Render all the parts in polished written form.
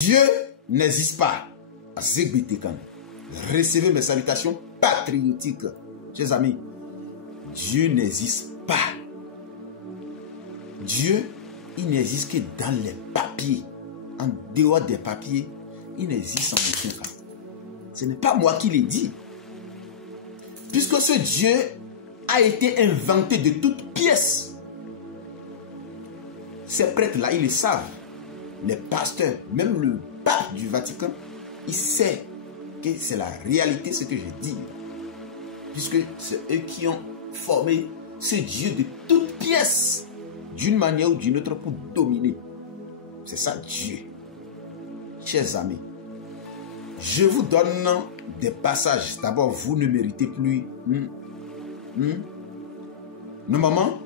Dieu n'existe pas. Recevez mes salutations patriotiques. Chers amis, Dieu n'existe pas. Dieu, il n'existe que dans les papiers. En dehors des papiers, il n'existe en aucun cas. Ce n'est pas moi qui l'ai dit. Puisque ce Dieu a été inventé de toutes pièces. Ces prêtres-là, ils le savent. Les pasteurs, même le pape du Vatican, il sait que c'est la réalité ce que je dis. Puisque c'est eux qui ont formé ce Dieu de toutes pièces, d'une manière ou d'une autre, pour dominer. C'est ça Dieu. Chers amis, je vous donne des passages. D'abord, vous ne méritez plus. Normalement,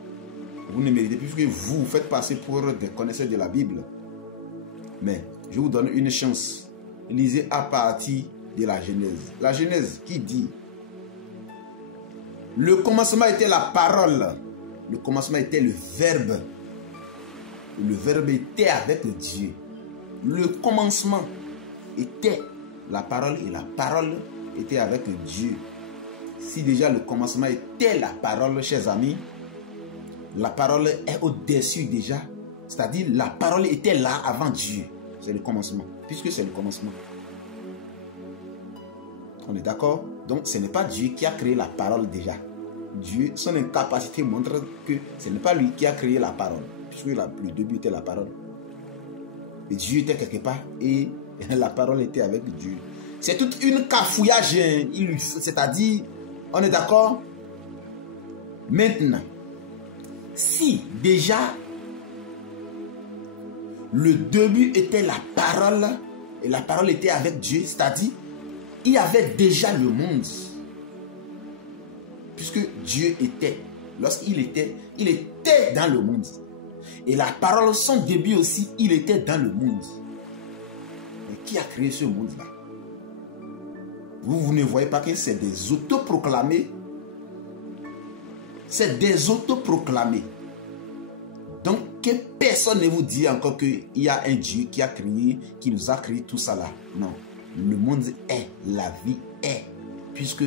vous ne méritez plus que vous faites passer pour des connaisseurs de la Bible. Mais je vous donne une chance. Lisez à partir de la Genèse. La Genèse qui dit: le commencement était la parole. Le commencement était le Verbe. Le Verbe était avec Dieu. Le commencement était la parole et la parole était avec Dieu. Si déjà le commencement était la parole, chers amis, la parole est au-dessus déjà. C'est-à-dire la parole était là avant Dieu. C'est le commencement. Puisque c'est le commencement. On est d'accord? Donc ce n'est pas Dieu qui a créé la parole déjà. Dieu, son incapacité montre que ce n'est pas lui qui a créé la parole. Puisque le début était la parole. Et Dieu était quelque part et la parole était avec Dieu. C'est toute une cafouillage. C'est-à-dire, on est d'accord? Maintenant, si déjà le début était la parole et la parole était avec Dieu, c'est-à-dire il y avait déjà le monde. Puisque Dieu était, lorsqu'il était, il était dans le monde. Et la parole, son début aussi, il était dans le monde. Mais qui a créé ce monde-là? Vous ne voyez pas que c'est des autoproclamés. C'est des autoproclamés. Donc, que personne ne vous dit encore qu'il y a un Dieu qui a créé, qui nous a créé tout ça là. Non. Le monde est, la vie est. Puisque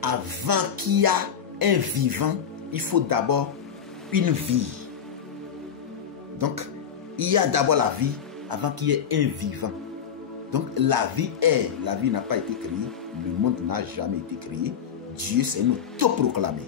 avant qu'il y ait un vivant, il faut d'abord une vie. Donc, il y a d'abord la vie avant qu'il y ait un vivant. Donc, la vie est. La vie n'a pas été créée. Le monde n'a jamais été créé. Dieu, c'est un autoproclamé.